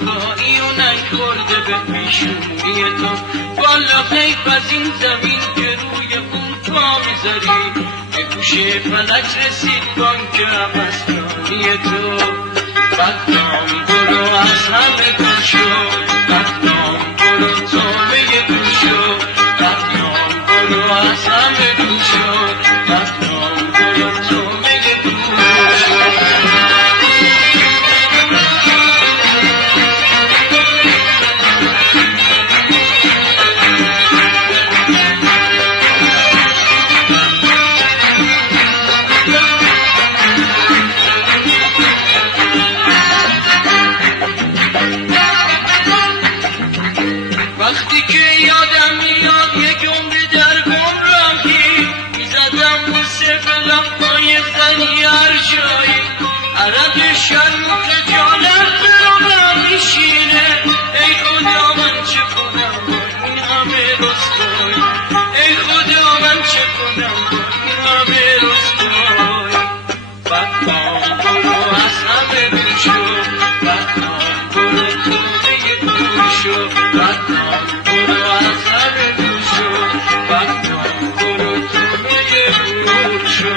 رسوایی و ننگ خورده به پیشونی تو. والا حیف از این زمین که روی اون پا میذاری، به گوشه فلک رسید بانک عبستانی تو. بدنام برو از همه دور شو، بدنام برو توبه دور شو، بدنام برو از همه دور شو، بدنام برو توبه دور شو. وقتی که یادم میاد یک عمر در گمراهی، میزدم بوسه به لبهای زنی هر جایی، عرق شرم و خجالت به من میشینه. ای خدا من چه کنم با این همه رسوایی، ای خدا من چه کنم با این همه رسوایی. بدنام برو از همه دور شو، بدنام برو توبه دور شو، بدنام برو از همه دور شو، بدنام برو توبه دور شو.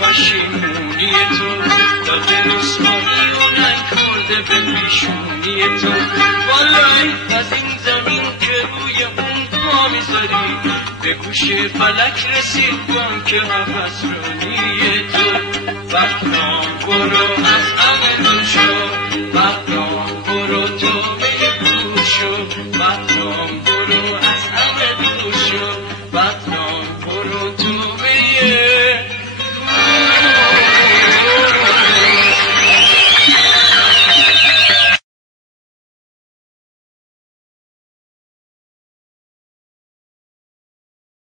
پشیمونی تو داده رسوایی و ننگ خورده به پیشونی تو. والله از این داری به گوش فلک رسید گم که هوس رانی تو. وقت نام برو از